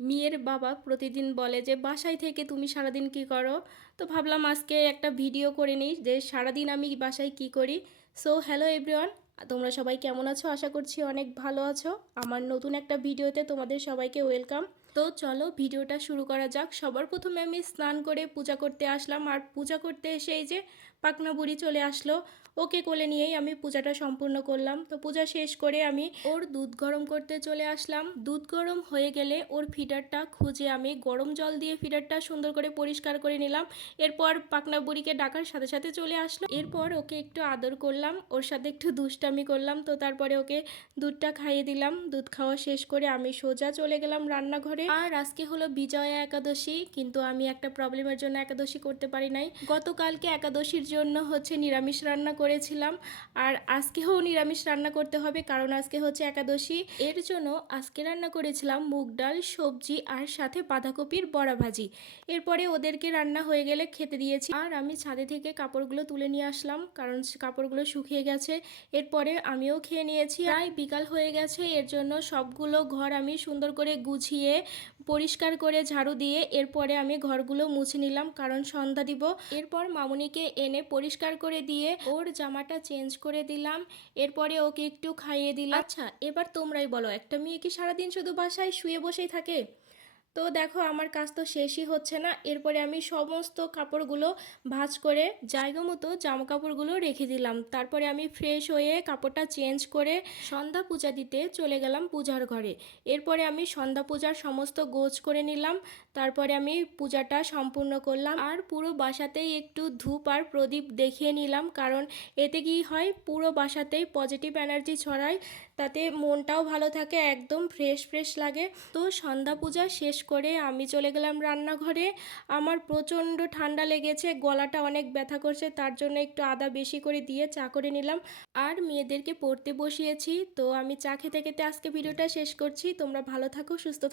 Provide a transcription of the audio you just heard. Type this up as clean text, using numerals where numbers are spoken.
মেয়ের বাবা প্রতিদিন বলে যে বাসায় থেকে তুমি সারাদিন কি করো। তো ভাবলাম আজকে একটা ভিডিও করে নিই যে সারাদিন আমি বাসায় কি করি। সো হ্যালো এভরিওয়ান, তোমরা সবাই কেমন আছো? আশা করছি অনেক ভালো আছো। আমার নতুন একটা ভিডিওতে তোমাদের সবাইকে ওয়েলকাম। তো চলো ভিডিওটা শুরু করা যাক। সবার প্রথমে আমি স্নান করে পূজা করতে আসলাম, আর পূজা করতে এসে এই যে পাকনা বুড়ি চলে আসলো। ওকে কোলে নিয়েই আমি পূজাটা সম্পূর্ণ করলাম। তো পূজা শেষ করে আমি ওর দুধ গরম করতে চলে আসলাম। দুধ গরম হয়ে গেলে ওর ফিডারটা খুঁজে আমি গরম জল দিয়ে ফিডারটা সুন্দর করে পরিষ্কার করে নিলাম। এরপর পাকনা বুড়িকে ডাকার সাথে সাথে চলে আসলো। এরপর ওকে একটু আদর করলাম, ওর সাথে একটু দুষ্টামি করলাম। তো তারপরে ওকে দুধটা খাইয়ে দিলাম। দুধ খাওয়া শেষ করে আমি সোজা চলে গেলাম রান্নাঘরে। আর আজকে হলো বিজয়া একাদশী, কিন্তু আমি একটা প্রবলেমের জন্য একাদশী করতে পারি নাই। গতকালকে একাদশীর জন্য নিরামিষ রান্না করেছিলাম, আর আজকেও নিরামিষ রান্না করতে হবে কারণ আজকে হচ্ছে একাদশী। এর জন্য আজকে রান্না করেছিলাম মুগ ডাল, সবজি আর সাথে বাঁধাকপির বড়া ভাজি। এরপরে ওদেরকে রান্না হয়ে গেলে খেতে দিয়েছি, আর আমি ছাদে থেকে কাপড়গুলো তুলে নিয়ে আসলাম কারণ কাপড়গুলো শুকিয়ে গেছে। এরপরে আমিও খেয়ে নিয়েছি। প্রায় বিকাল হয়ে গেছে, এর জন্য সবগুলো ঘর আমি সুন্দর করে গুছিয়ে পরিষ্কার করে ঝাড়ু দিয়ে এরপরে আমি ঘরগুলো মুছে নিলাম কারণ সন্ধ্যা দিব। এরপর মামুনিকে এনে পরিষ্কার করে দিয়ে ওর জামাটা চেঞ্জ করে দিলাম। এরপরে ওকে একটু খাইয়ে দিলাম। আচ্ছা, এবার তোমরাই বলো, একটা মেয়ে কি সারাদিন শুধু বাসায় শুয়ে বসেই থাকে? তো দেখো আমার কাজ তো শেষই হচ্ছে না। এরপরে আমি সমস্ত কাপড়গুলো ভাঁজ করে জায়গা মতো জামা কাপড়গুলো রেখে দিলাম। তারপরে আমি ফ্রেশ হয়ে কাপড়টা চেঞ্জ করে সন্ধ্যা পূজা দিতে চলে গেলাম পূজার ঘরে। এরপরে আমি সন্ধ্যা পূজার সমস্ত গোছ করে নিলাম। তারপরে আমি পূজাটা সম্পূর্ণ করলাম, আর পুরো বাসাতেই একটু ধূপ আর প্রদীপ দেখিয়ে নিলাম কারণ এতে কি হয়, পুরো বাসাতেই পজিটিভ এনার্জি ছড়ায়, তাতে মনটাও ভালো থাকে, একদম ফ্রেশ ফ্রেশ লাগে। তো সন্ধ্যা পূজা শেষ করে আমি চলে গেলাম রান্নাঘরে। আমার প্রচণ্ড ঠান্ডা লেগেছে, গলাটা অনেক ব্যথা করছে, তার জন্য একটু আদা বেশি করে দিয়ে চা করে নিলাম। আর মেয়েদেরকে পড়তে বসিয়েছি। তো আমি চা খেতে খেতে আজকে ভিডিওটা শেষ করছি। তোমরা ভালো থাকো, সুস্থ থাকো।